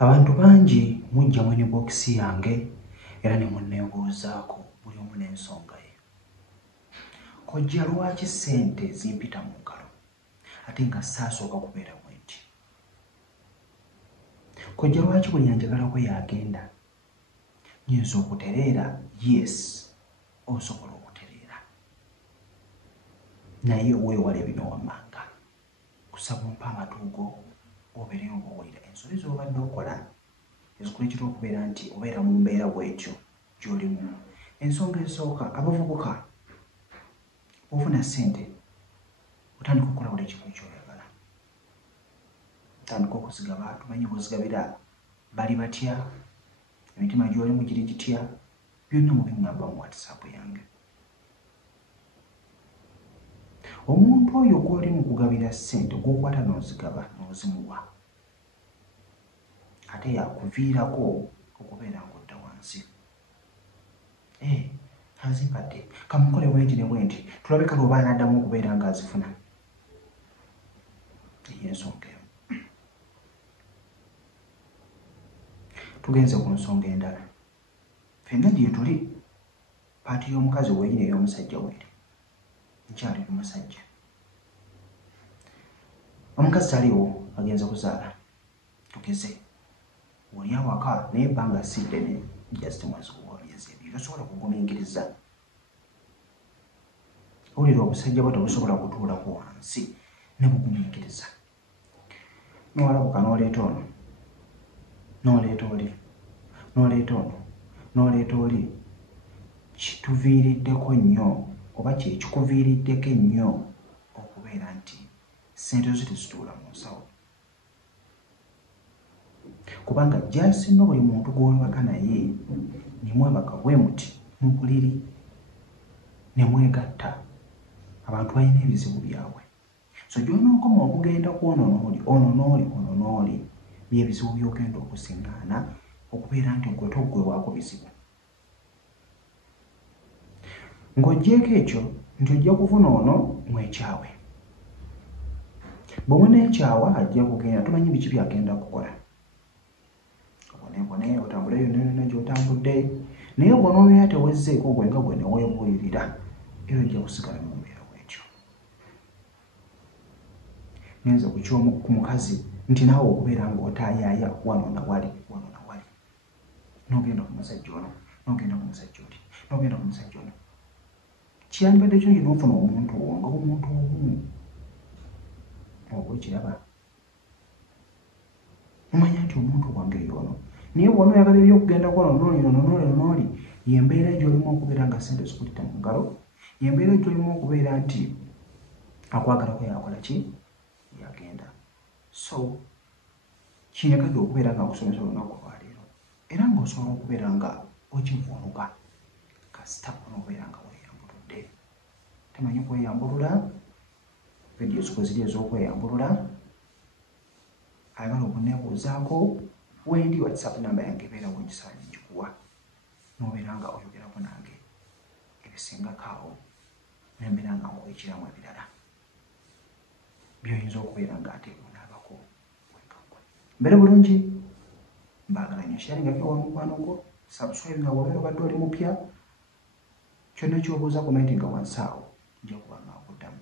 Abantu bangi mujja mwene bokisi yange era ne munneebuuzaako buli omu n'ensonga ye. Kojja lwaki ssente zimpita mu ngalo ate nga saasooka kubeera bwenti? Kojja lwaki buli yanjagalako yagenda nyinza okutereera? Yes, osobola okutereera, naye weewale bino wammanga. Kusaba ompa amatuugo obeere ng'owulira ensobi z'obadde okola ezikuleetera okubeera nti obeera mu mbeera bw'etyo gy'olimu. Ensonga esooka, abavubuka ofuna ssente otandika okukola buli kimu ky'oyagala. Otandika okuzigaba, tumanyi bw'ozigabira bali batya, emitima gy'olimu giri gitya, byonna mubiŋŋamba mu WhatsApp yange. Omuntu oyo gw'oli mu kugabira ssente gw'okwata n'ozigaba n'ozimuwa, ate yakuviirako okubeera ng'odda wansi. Azimpadde kamukole bwenti ne bwenti tulabe kale oba anaddamu okubeera ng'azifuna. Ey'ensonga eyo. Tugenze ku nsonga endala. Ffenna gye tuli paati y'omukazi weeyina ey'omusajja weeri. Nkyali n'omusajja. Omukazi taliwo agenze kuzaala. Tugeze. Oli awaka naye ebbanga si ddene, just mwezi guwa myezi ebiri. Tosobola kugumiikiriza. Owulira obusajja bwo tebusobola kutuulako wansi ne bugumiikiriza. N'owalabuka n'oleeta ono, n'oleeta oli, n'oleeta ono, n'oleeta oli. Kituviiriddeko nnyo oba kye kikuviiriddeko ennyo okubeera nti ssente zo tezituula mu nsawo. Kubanga gy'asinga buli muntu gw'obaka naye ne mwebaka bwe muti mu buliri ne mwegatta. Abantu balina ebizibu byabwe. So gy'onookoma okugenda ku ono n'oli, ono n'oli, ono n'oli, by'ebizibu by'ogenda okusiŋŋaana okubeera nti gwe toggwebwako bizibu. Ng'oggyeko ekyo nti ojja kufuna ono mwekyawe. Bwe muneekyawa ajja kugenda, tumanyi biki by'agenda kukola. Obonebone otambule yonna gy'otambudde, naye bw'onoobeera tewezzeeko gwe nga gwe ne weebuulirira, era ojja kusigala mu mbeera bw'etyo. Ngenze ku mukazi nti naawe okubeera ng'otaayaaya wano na wali, wano na wali. N'ogenda ku musajja ono, n'ogenda ku musajja oli, n'ogenda ku musajja ono. Kiyambadde kirungi n'ofuna omuntu owo nga omuntu omu ogw'ekiraba. Omanya nti omuntu wange y'ono. Naye bw'ona oyagala eby'okugenda kw'ono n'oli, ono n'oli, ono n'oli, y'embeera gy'olimu okubeera nga ssente zikulitta mu ngalo, y'embeera gy'olimu okubeera nti akwagalako yakola ki? Yagenda. So kinyagadde okubeera nga nkusomesa olunaku olwaleero era ng'osobola okubeera nga okivuunuka kasita n'obeera nga weeyambuludde. Temanyi kweyambulula, vidiyo ziko ziri ez'okweyambulula. Ayagala okunneebuuzaako wendi WhatsApp namba yange ebeera wengisaanye ngikuwa n'obeera nga oyogerako nange ebisingako awo nembeera nga nkuwekiramu ebirala by'oyinza okubeera nga ate onaabako wekakwa. Mbere bulungi, mbaagala nnyo sharingako wa mukwano gwo, subscribe nga bw'obeera obadde oli mupya. Kyonna ky'obuuza komenti nga wansi awo nja kuba nga nkuddamu.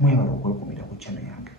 Mwebala okwekuumira ku channel yange.